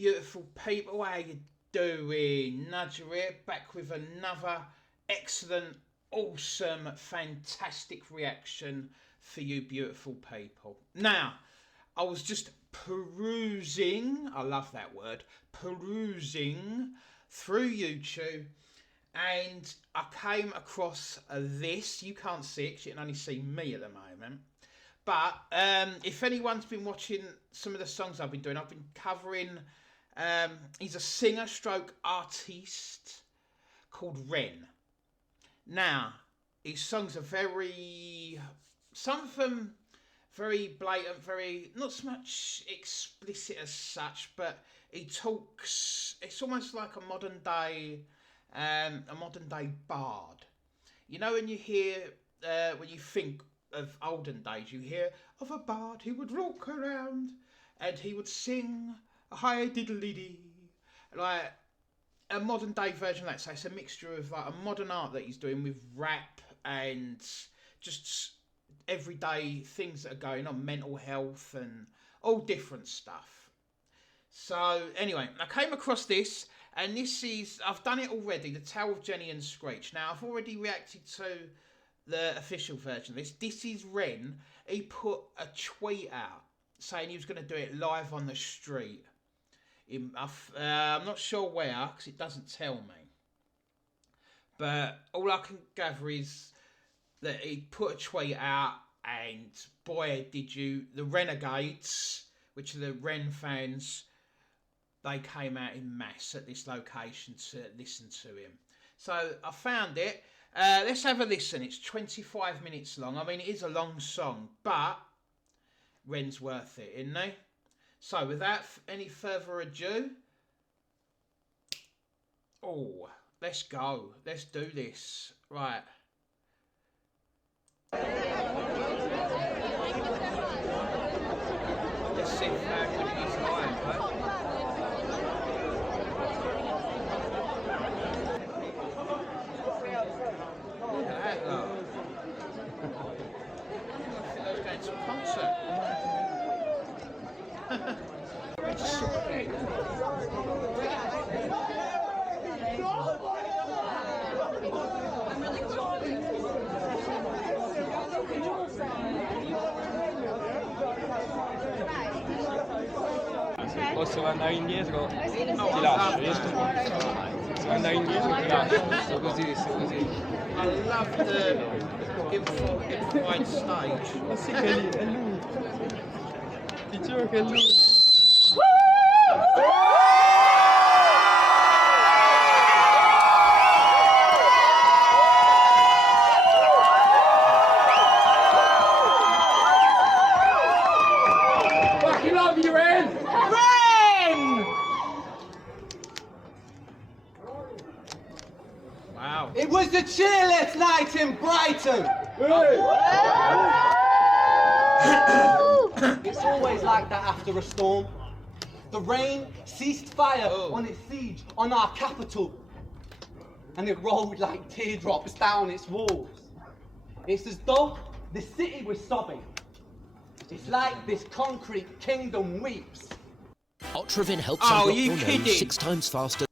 beautiful people, how you doing? Nudger here, back with another excellent, awesome, fantastic reaction for you beautiful people. Now, I was just perusing, I love that word, perusing through YouTube, and I came across this. You can't see it, 'cause you can only see me at the moment. But if anyone's been watching some of the songs I've been doing, I've been covering, he's a singer stroke artiste called Ren. Now, his songs are some of them very blatant, very, not so much explicit as such, but he talks, it's almost like a modern day bard. You know, when you hear, when you think of olden days, you hear of a bard who would walk around and he would sing a high diddly-dee, like a modern day version of that. So it's a mixture of like a modern art that he's doing with rap and just everyday things that are going on, mental health and all different stuff. So anyway, I came across this, and this is, I've done it already, The Tale of Jenny and Screech. Now, I've already reacted to the official version of this. This is Ren. He put a tweet out saying he was going to do it live on the street. I'm not sure where, because it doesn't tell me. But all I can gather is that he put a tweet out, and boy, did you, the Renegades, which are the Ren fans, they came out in mass at this location to listen to him. So I found it. Let's have a listen. It's 25 minutes long. I mean, it is a long song, but Ren's worth it, isn't he? So without any further ado, let's go. Let's do this. Right. Let's see how good it is live, huh? Look at that, though. I think I was going to a concert. Posso andare indietro? Ti lascio, riesco? Se andare indietro ti lascio, sto così, sto così. I love the improvised stage. Ma sì che è lui. Ti giuro che è lui. Fucking love you, Ren! Ren! Wow. It was the chilliest night in Brighton. It's always like that after a storm. The rain ceased fire on its siege on our capital, and it rolled like teardrops down its walls. It's as though the city was sobbing. It's like this concrete kingdom weeps. Ultravin helps Oh, unblock you your kidding? nose 6 times faster.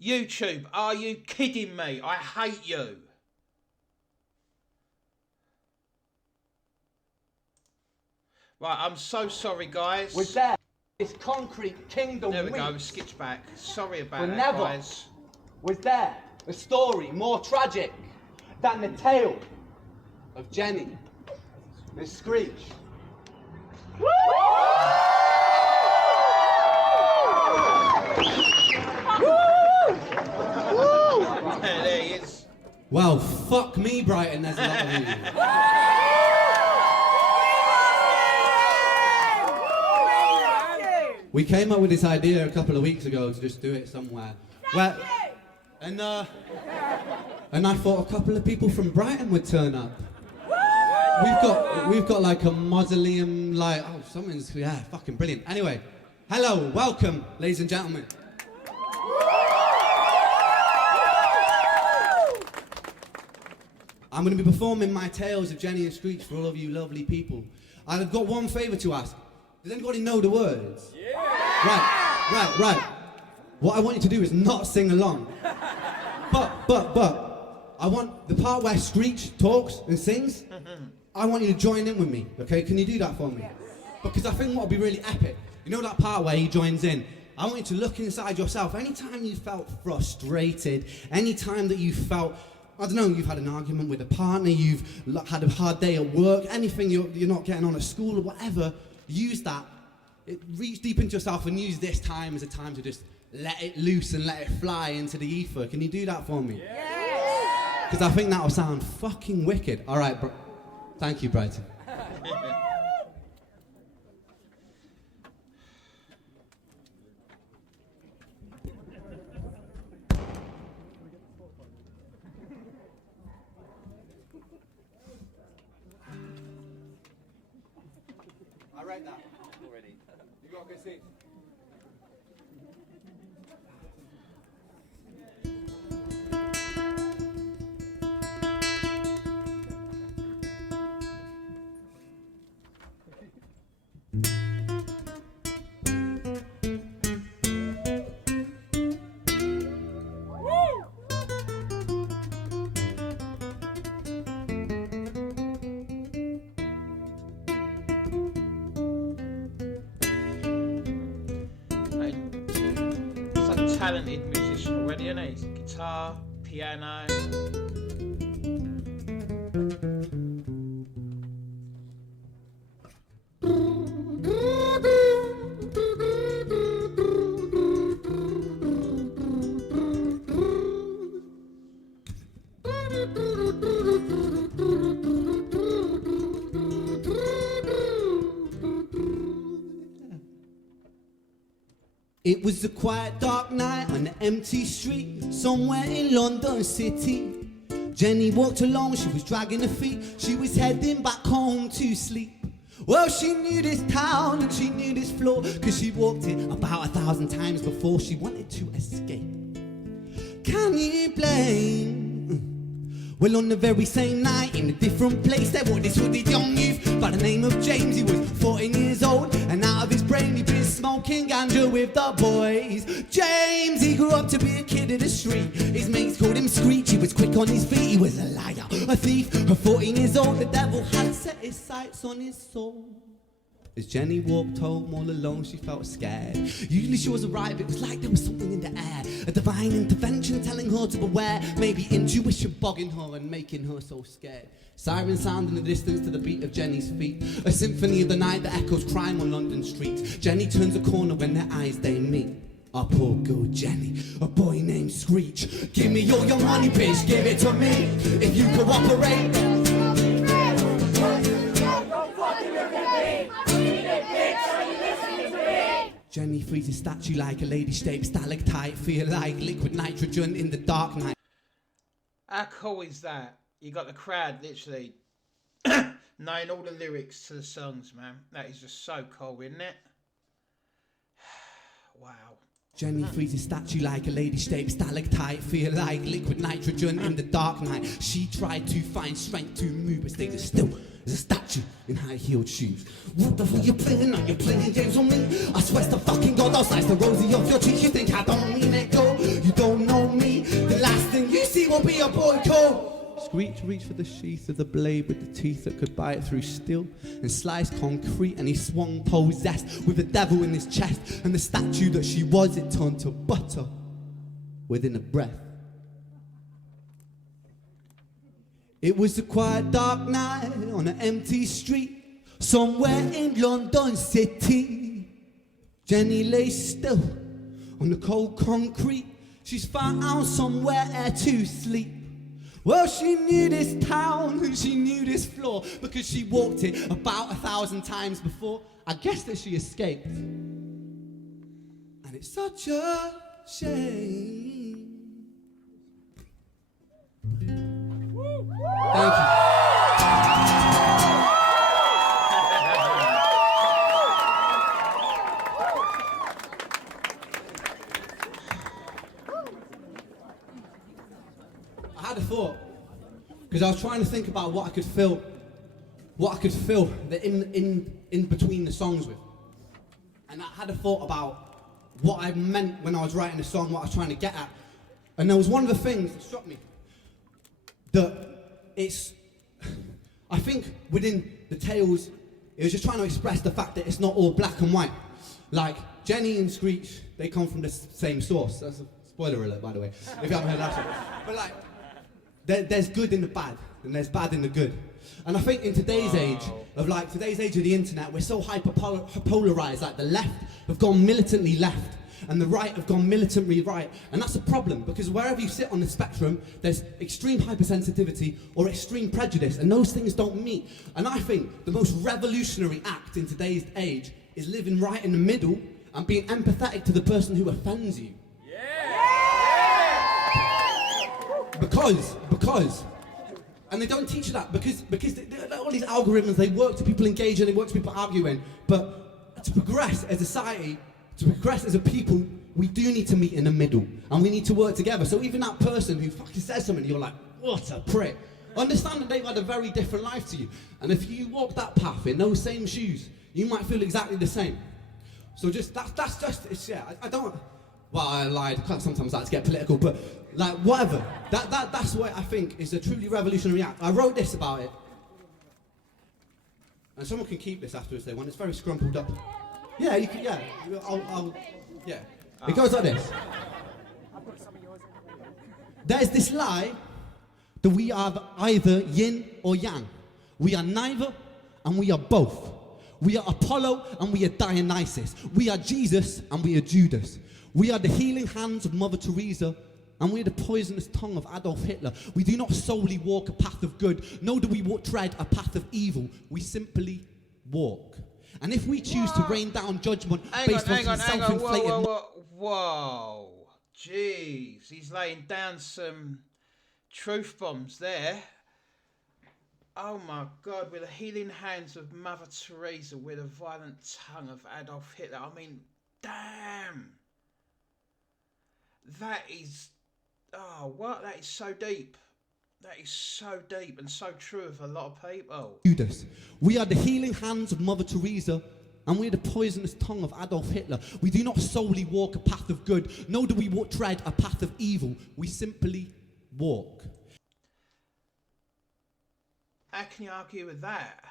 YouTube, are you kidding me? I hate you. Right, I'm so sorry, guys. Was there this concrete kingdom There we go, weeps? sketch back. Sorry about But that, never guys. was there a story more tragic than the tale of Jenny and Screech. There he is. Well, fuck me, Brighton, there's a lot of you. We came up with this idea a couple of weeks ago to just do it somewhere. Well, and I thought a couple of people from Brighton would turn up. We've got like a mausoleum, like, oh, something's, yeah, fucking brilliant. Anyway, hello, welcome, ladies and gentlemen. I'm going to be performing my tales of Jenny and Screech for all of you lovely people. I've got one favour to ask. Does anybody know the words? Yeah! Right. Right. What I want you to do is not sing along. But, I want the part where Screech talks and sings, I want you to join in with me, okay? Can you do that for me? Because I think what would be really epic, you know that part where he joins in? I want you to look inside yourself. Anytime you felt frustrated, anytime that you felt, I don't know, you've had an argument with a partner, you've had a hard day at work, anything you're not getting on at school or whatever, use that. Reach deep into yourself and use this time as a time to just let it loose and let it fly into the ether. Can you do that for me? Because I think that'll sound fucking wicked. All right, thank you, Brighton. I write that already. You got to go see. Talented musician already, isn't he? He's guitar, piano. It was a quiet dark night on an empty street somewhere in London City. Jenny walked along, she was dragging her feet. She was heading back home to sleep. Well, she knew this town and she knew this floor, cause she walked it about 1,000 times before. She wanted to escape. Can you blame? Well, on the very same night, in a different place, there was this hooded young youth by the name of James. He was 14 years old, and out of his brain he'd been smoking ganja with the boys. James, he grew up to be a kid of the street. His mates called him Screech, he was quick on his feet. He was a liar, a thief, at 14 years old, the devil had set his sights on his soul. As Jenny walked home all alone, she felt scared. Usually she was alright, but it was like there was something in the air. A divine intervention telling her to beware. Maybe intuition bogging her and making her so scared. Sirens sound in the distance to the beat of Jenny's feet. A symphony of the night that echoes crime on London streets. Jenny turns a corner when their eyes they meet. Our poor girl Jenny, a boy named Screech. Give me all your money, bitch, give it to me. If you cooperate. Jenny frees a statue like a lady-shaped stalactite. Feel like liquid nitrogen in the dark night. How cool is that? You got the crowd literally knowing all the lyrics to the songs, man. That is just so cool, isn't it? Wow. Jenny frees a statue like a lady-shaped stalactite. Feel like liquid nitrogen in the dark night. She tried to find strength to move, but stayed as still as a statue in high-heeled shoes. What the fuck you playing? Are you playing games on me? I swear to fucking God, I'll slice the rosy off your cheek. You think I don't mean it, go? You don't know me. The last thing you see will be a boy called Screech reached for the sheath of the blade with the teeth that could bite through steel and slice concrete, and he swung possessed with the devil in his chest, and the statue that she was, it turned to butter within a breath. It was a quiet dark night on an empty street somewhere in London City. Jenny lay still on the cold concrete. She's found somewhere to sleep. Well, she knew this town and she knew this floor because she walked it about 1,000 times before. I guess that she escaped. And it's such a shame. Thank you. I had a thought, because I was trying to think about what I could fill the in between the songs with. And I had a thought about what I meant when I was writing the song, what I was trying to get at. And there was one of the things that struck me, that it's, I think within the tales, it was just trying to express the fact that it's not all black and white. Like, Jenny and Screech, they come from the same source. That's a spoiler alert, by the way, if you haven't heard that song. But like, there's good in the bad, and there's bad in the good. And I think in today's age of the internet, we're so polarized. Like, the left have gone militantly left, and the right have gone militantly right. And that's a problem, because wherever you sit on the spectrum, there's extreme hypersensitivity or extreme prejudice, and those things don't meet. And I think the most revolutionary act in today's age is living right in the middle and being empathetic to the person who offends you. Because, and they don't teach you that, because all these algorithms, they work to people engaging, they work to people arguing, but to progress as a society, to progress as a people, we do need to meet in the middle, and we need to work together. So even that person who fucking says something, you're like, what a prick. Understand that they've had a very different life to you, and if you walk that path in those same shoes, you might feel exactly the same. So just, that's just, it's, yeah, I don't, well, I lied, sometimes I like to get political, but like, whatever. That's what I think is a truly revolutionary act. I wrote this about it. And someone can keep this after if they want. It's very scrumpled up. Yeah, you can, yeah. Yeah. It goes like this. There's this lie that we are either yin or yang. We are neither and we are both. We are Apollo and we are Dionysus. We are Jesus and we are Judas. We are the healing hands of Mother Teresa, and we are the poisonous tongue of Adolf Hitler. We do not solely walk a path of good, nor do we tread a path of evil. We simply walk. And if we choose to rain down judgment based on some self-inflated... Whoa. Jeez, he's laying down some truth bombs there. Oh my God, with the healing hands of Mother Teresa, with a violent tongue of Adolf Hitler. I mean, damn. That is, oh, what? That is so deep. That is so deep and so true of a lot of people. Judas. We are the healing hands of Mother Teresa, and we are the poisonous tongue of Adolf Hitler. We do not solely walk a path of good, nor do we tread a path of evil. We simply walk. How can you argue with that?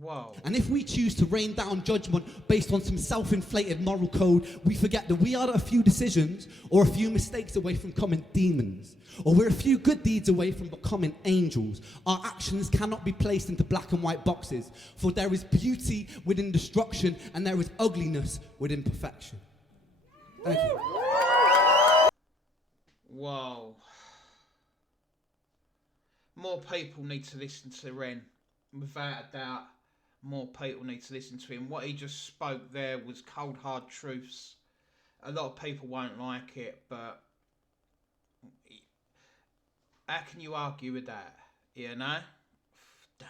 Whoa. And if we choose to rain down judgment based on some self-inflated moral code, we forget that we are a few decisions or a few mistakes away from becoming demons. Or we're a few good deeds away from becoming angels. Our actions cannot be placed into black and white boxes, for there is beauty within destruction and there is ugliness within perfection. Thank you. Whoa. More people need to listen to Ren. Without a doubt, more people need to listen to him. What he just spoke there was cold, hard truths. A lot of people won't like it, but how can you argue with that? You know? Damn.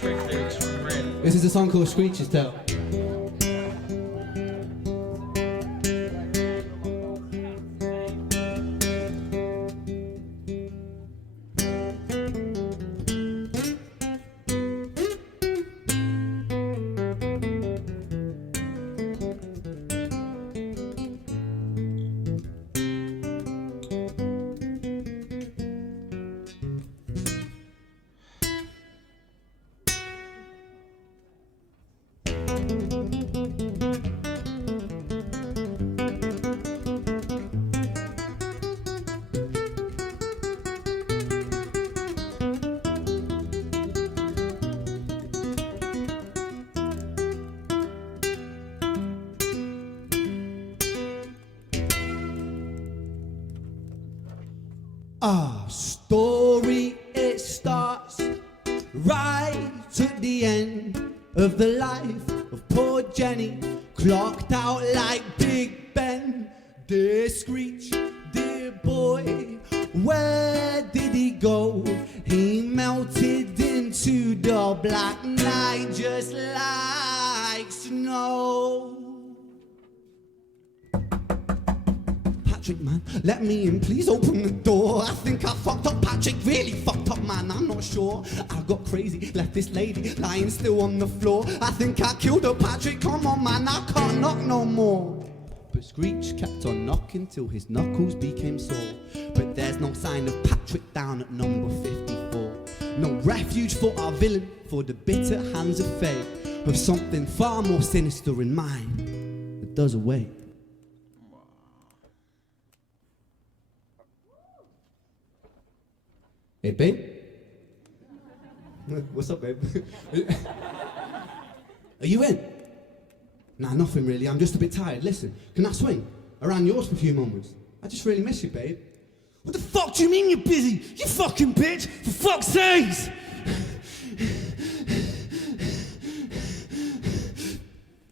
Truth lyrics from Ren. This is a song called Screech's Tale. Our story, it starts right at the end of the life of poor Jenny, clocked out like Big Ben. Dear Screech, dear boy, where did he go? He melted into the black night just like snow. Patrick, man. Let me in, please open the door. I think I fucked up Patrick, really fucked up, man. I'm not sure. I got crazy, left this lady lying still on the floor. I think I killed her, Patrick. Come on, man, I can't knock no more. But Screech kept on knocking till his knuckles became sore. But there's no sign of Patrick down at number 54. No refuge for our villain, for the bitter hands of fate, with something far more sinister in mind that does await. Hey, babe? What's up, babe? Are you in? Nah, nothing really. I'm just a bit tired. Listen, can I swing around yours for a few moments? I just really miss you, babe. What the fuck do you mean you're busy? You fucking bitch! For fuck's sakes!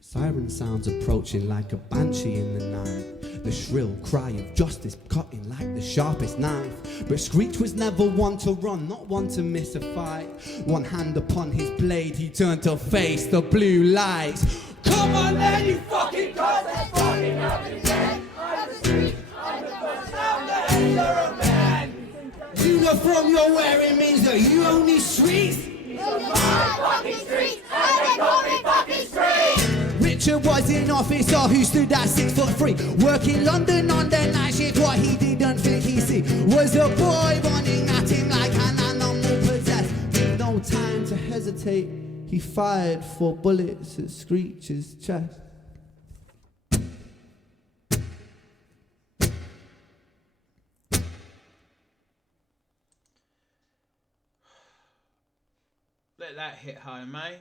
Siren sounds approaching like a banshee in the night. The shrill cry of justice cutting like the sharpest knife. But Screech was never one to run, not one to miss a fight. One hand upon his blade, he turned to face the blue lights. Come on then, you fucking cuz! There's fucking nothing dead! I'm the Screech, I'm the first, I'm the hater of man! You know from your wearing means that you own these streets? You own my fucking streets, and they call me fucking Screech! Richard was an officer who stood at 6'3", working London on the night shift. What he didn't think he see was a boy running at him like an animal possessed. With no time to hesitate, he fired 4 bullets at Screech's chest. Let that hit home, mate.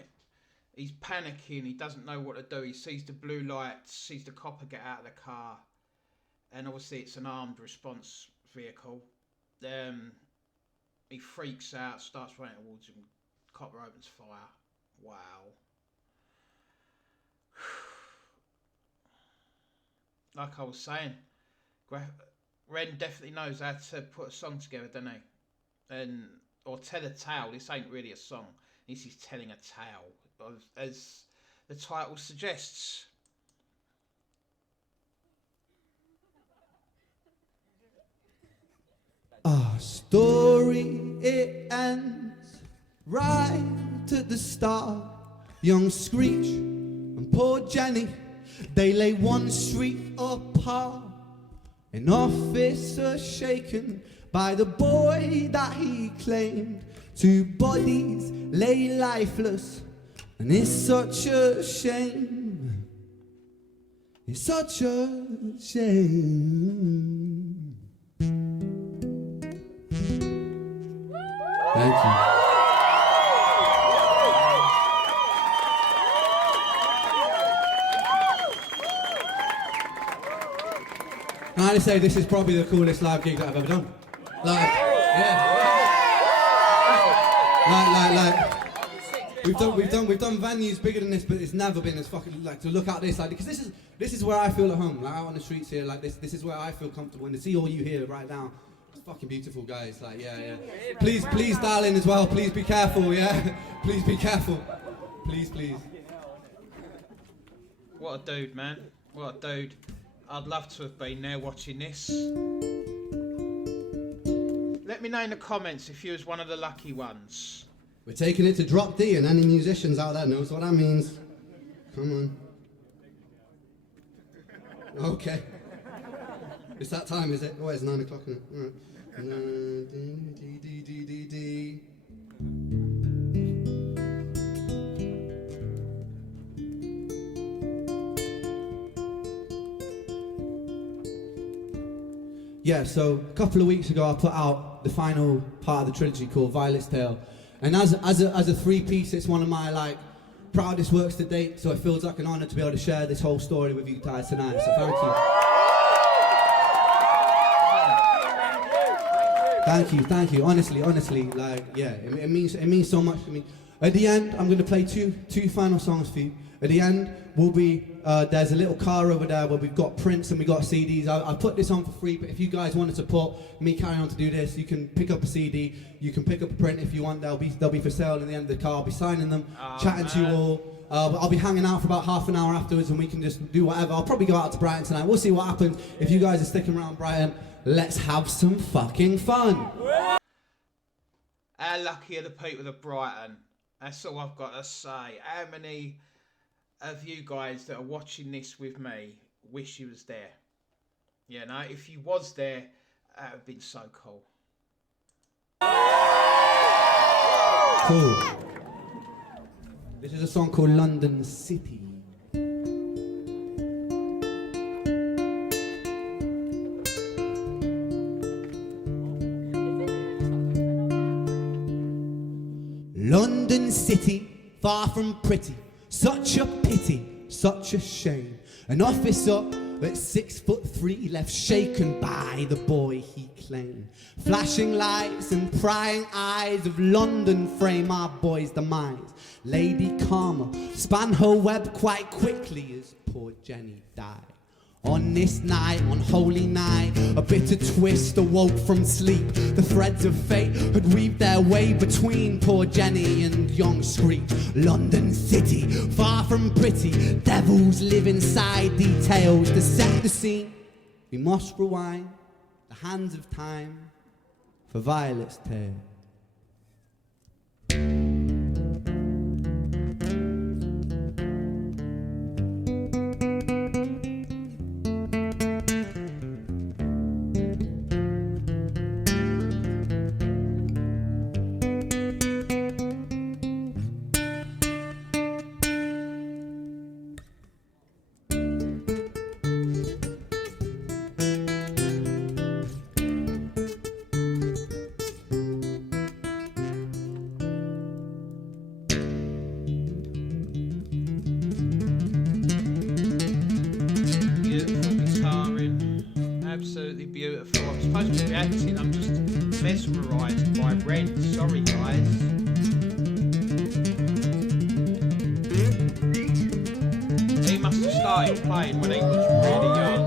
He's panicking, he doesn't know what to do. He sees the blue lights, sees the copper get out of the car. And obviously it's an armed response vehicle. He freaks out, starts running towards him. Copper opens fire. Wow. Like I was saying, Ren definitely knows how to put a song together, doesn't he? Or tell a tale. This ain't really a song. This is telling a tale, as the title suggests. Our story, it ends right at the start. Young Screech and poor Jenny, they lay one street apart. An officer shaken by the boy that he claimed. 2 bodies lay lifeless, and it's such a shame. It's such a shame. Thank you. I have to say, this is probably the coolest live gig that I've ever done. Like, yeah. We've done venues bigger than this, but it's never been as fucking like to look at this like because this is where I feel at home. Like out on the streets here, like this is where I feel comfortable. And to see all you here right now, it's fucking beautiful, guys. Like yeah. Please dial in as well. Please be careful, yeah. Please be careful. Please. What a dude, man. What a dude. I'd love to have been there watching this. Let me know in the comments if you was one of the lucky ones. We're taking it to Drop D, and any musicians out there knows what that means. Come on. Okay. It's that time, is it? Oh, it's 9 o'clock, isn't it? All right. Yeah, so a couple of weeks ago I put out the final part of the trilogy called Violet's Tale. And as a 3-piece, it's one of my proudest works to date, so it feels like an honour to be able to share this whole story with you guys tonight, so thank you. Thank you. Honestly, it means so much to me. At the end, I'm going to play two final songs for you. At the end, will be there's a little car over there where we've got prints and we've got CDs. I put this on for free, but if you guys want to support me carrying on to do this, you can pick up a CD, you can pick up a print if you want. They'll be for sale in the end of the car. I'll be signing them, chatting to you all. I'll be hanging out for about half an hour afterwards and we can just do whatever. I'll probably go out to Brighton tonight. We'll see what happens. If you guys are sticking around Brighton, let's have some fucking fun. How lucky are the people of Brighton? That's all I've got to say. How many of you guys that are watching this with me wish you was there? You know, if you was there, that would have been so cool. Cool. This is a song called London City. London City, far from pretty, such a pity, such a shame. An officer at 6'3" left shaken by the boy he claimed. Flashing lights and prying eyes of London frame our boy's demise. Lady Karma span her web quite quickly as poor Jenny died. On this night, on holy night, a bitter twist awoke from sleep. The threads of fate had weaved their way between poor Jenny and young Screech. London City, far from pretty, devils live inside details. To set the scene, we must rewind the hands of time for Violet's tale. Absolutely beautiful. I'm supposed to be acting, I'm just mesmerised by Red. Sorry guys. He must have started playing when he was really young.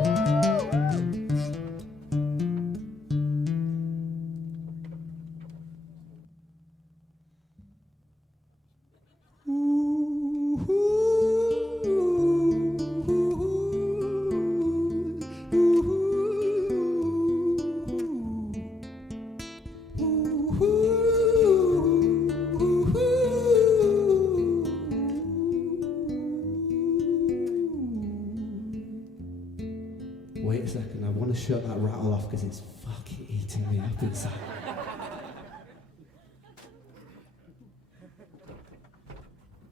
Wait a second, I want to shut that rattle off because it's fucking eating me up inside.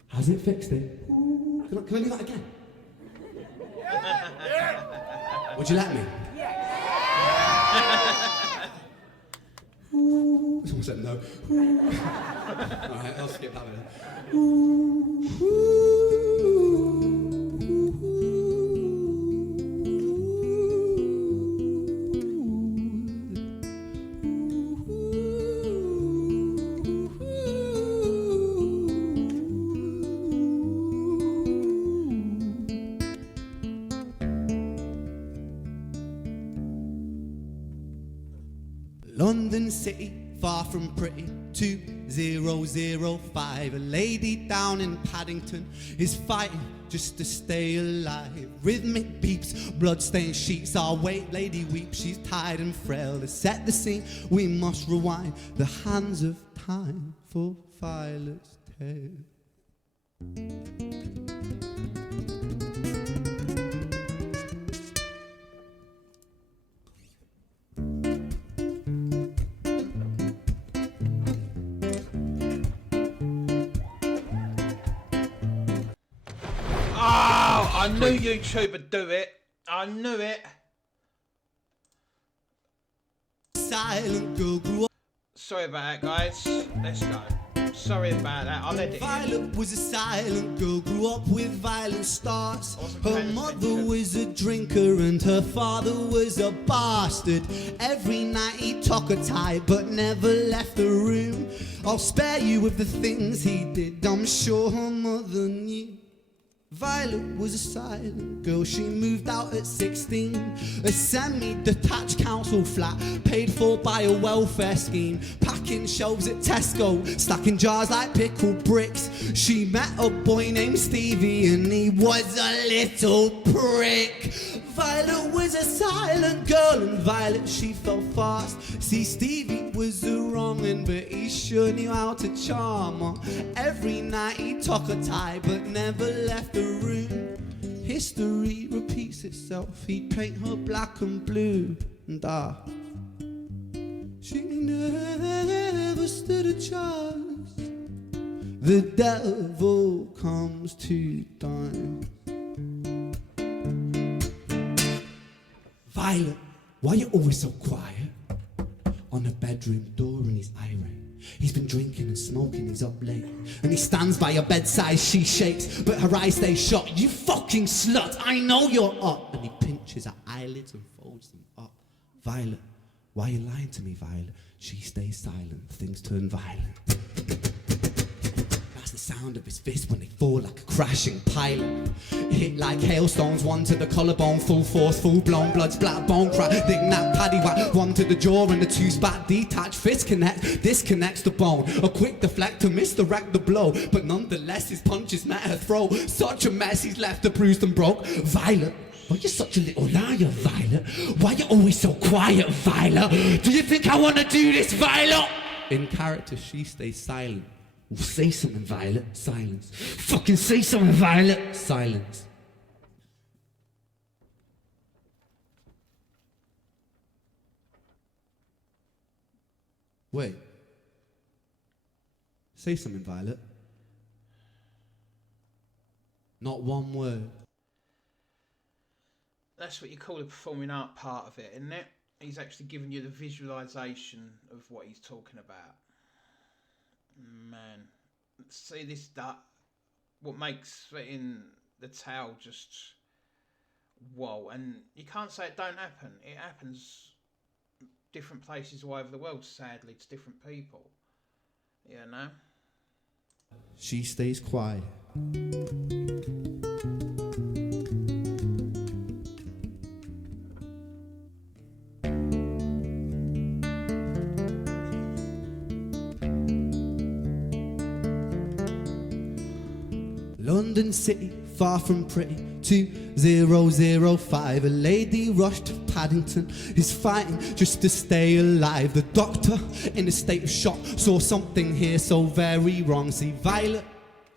Has it fixed it? Can I do that again? Would you let me? Someone said no. Alright, I'll skip that one. London City, far from pretty, 2005. A lady down in Paddington is fighting just to stay alive. Rhythmic beeps, blood-stained sheets. Our wait lady weeps, she's tired and frail. To set the scene, we must rewind the hands of time for Violet's tale. I knew YouTube would do it. I knew it. Silent girl grew up. Sorry about that, guys. Let's go. Sorry about that. I'll edit it. Violet was a silent girl, grew up with violent starts. Her mother was a drinker and her father was a bastard. Every night he took her tight but never left the room. I'll spare you with the things he did, I'm sure her mother knew. Violet was a silent girl, she moved out at 16. A semi-detached council flat, paid for by a welfare scheme. Packing shelves at Tesco, stacking jars like pickled bricks. She met a boy named Stevie and he was a little prick. Violet was a silent girl and Violet, she fell fast. See, Stevie was a wrong un, but he sure knew how to charm her. Every night he took a tie but never left the room. History repeats itself, he'd paint her black and blue. And she never stood a chance. The devil comes to dine. Violet, why you always so quiet? On the bedroom door and he's irate. He's been drinking and smoking, he's up late. And he stands by her bedside, she shakes, but her eyes stay shut. You fucking slut, I know you're up. And he pinches her eyelids and folds them up. Violet, why you lying to me, Violet? She stays silent, things turn violent. That's the sound of his fist when they fall like a crashing pilot. Hit like hailstones, one to the collarbone, full force, full blown, blood splat, bone crack, dig nap, paddy whack, one to the jaw and the two spat, detach, fist connect, disconnects the bone, a quick deflect to misdirect the blow, but nonetheless his punches met her throat, such a mess he's left her bruised and broke. Violet, why you such a little liar, Violet? Why you always so quiet, Violet? Do you think I wanna do this, Violet? In character, she stays silent. Well, say something, Violet. Silence. Fucking say something, Violet. Silence. Wait. Say something, Violet. Not one word. That's what you call the performing art part of it, isn't it? He's actually giving you the visualisation of what he's talking about. Man, see this, that, what makes it in the tale just whoa. And you can't say it don't happen. It happens different places all over the world, sadly, to different people. You know? She stays quiet. London City, far from pretty, 2005. A lady rushed to Paddington, is fighting just to stay alive. The doctor, in a state of shock, saw something here so very wrong. See, Violet,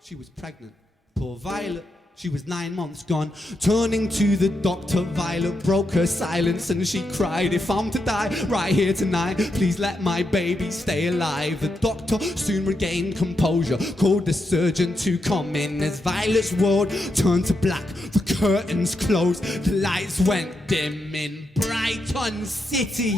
she was pregnant. Poor Violet, she was 9 months gone. Turning to the doctor, Violet broke her silence and she cried, if I'm to die right here tonight, please let my baby stay alive. The doctor soon regained composure, called the surgeon to come in. As Violet's world turned to black, the curtains closed, the lights went dim. In Brighton City,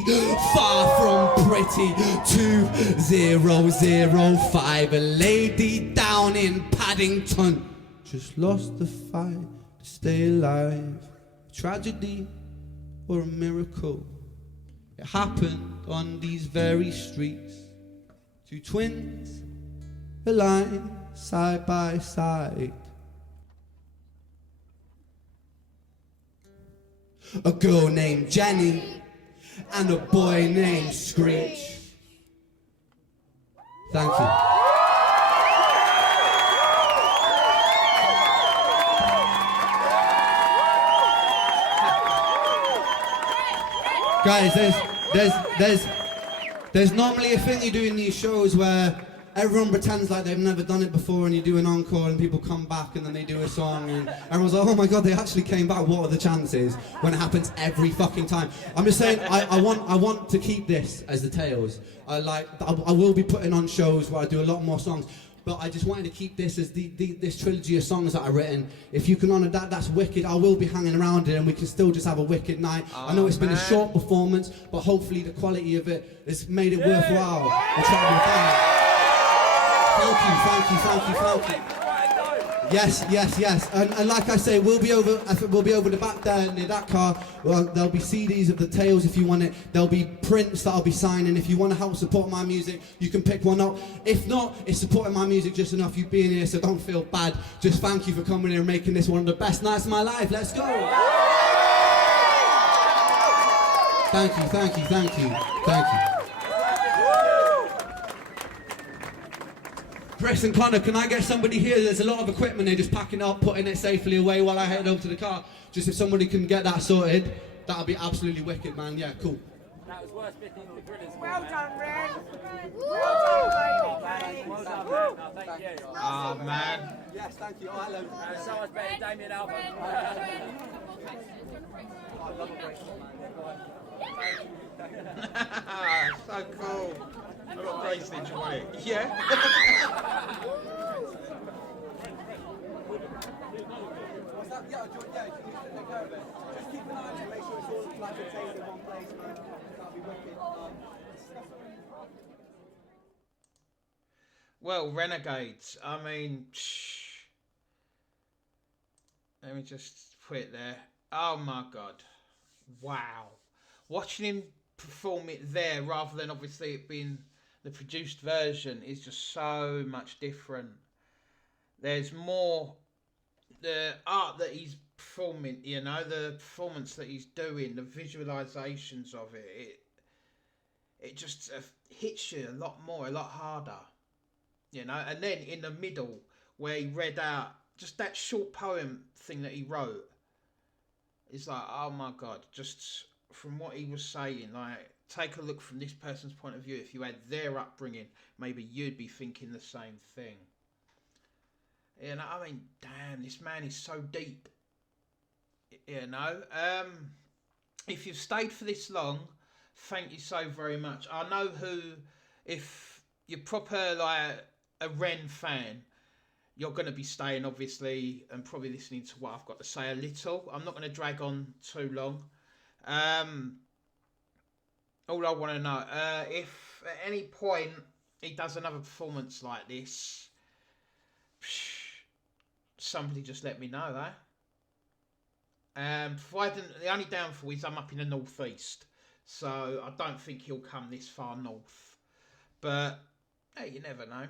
far from pretty, 2005. A lady down in Paddington just lost the fight to stay alive. A tragedy or a miracle? It happened on these very streets. Two twins aligned side by side. A girl named Jenny and a boy named Screech. Thank you. Guys, there's normally a thing you do in these shows where everyone pretends like they've never done it before and you do an encore and people come back and then they do a song and everyone's like, oh my god, they actually came back, what are the chances? When it happens every fucking time. I'm just saying, I want to keep this as the Tales. I will be putting on shows where I do a lot more songs, but I just wanted to keep this as this trilogy of songs that I've written. If you can honour that, that's wicked. I will be hanging around it and we can still just have a wicked night. I know it's been a short performance, but hopefully the quality of it has made it worthwhile. I'll try to be fine. Thank you. Yes, yes, yes. And like I say, we'll be over. I think we'll be over the back there near that car. Well, there'll be CDs of the Tales if you want it. There'll be prints that I'll be signing. If you want to help support my music, you can pick one up. If not, it's supporting my music just enough. You being here, so don't feel bad. Just thank you for coming here and making this one of the best nights of my life. Let's go. Thank you, thank you, thank you, thank you. Chris and Connor, can I get somebody here? There's a lot of equipment here, just packing up, putting it safely away while I head over to the car. Just if somebody can get that sorted, that'll be absolutely wicked, man. Yeah, cool. That was worth picking the grillers. Well done, Ren. Well done, mate. Well done, man. No, thank you. Oh, man. Yes, thank you. I love it. So much better, Damien Alba. So cool. I've got bracelet, do you want it? Yeah. What's that? Yeah, you need to take care of it. Just keep an eye on it, make sure it's all like contained in one place, man. That'll be wicked. Well, Renegades. I mean, let me just put it there. Oh my God. Wow. Watching him perform it there rather than obviously it being the produced version is just so much different. There's more, the art that he's performing, you know, the performance that he's doing, the visualizations of it, it just hits you a lot more, a lot harder, you know. And then in the middle where he read out just that short poem thing that he wrote, it's like, oh my God, just from what he was saying, like, take a look from this person's point of view. If you had their upbringing, maybe you'd be thinking the same thing. You know, I mean, damn, this man is so deep. You know, if you've stayed for this long, thank you so very much. I know who, if you're proper, like, a Ren fan, you're going to be staying, obviously, and probably listening to what I've got to say a little. I'm not going to drag on too long. All I want to know, if at any point he does another performance like this, somebody just let me know, providing the only downfall is I'm up in the northeast, so I don't think he'll come this far north. But hey, you never know.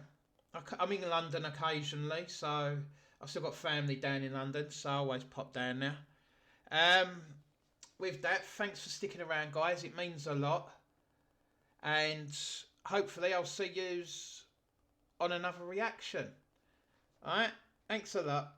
I'm in London occasionally, so I've still got family down in London, so I always pop down there. With that, thanks for sticking around, guys. It means a lot. And hopefully I'll see you on another reaction. Alright? Thanks a lot.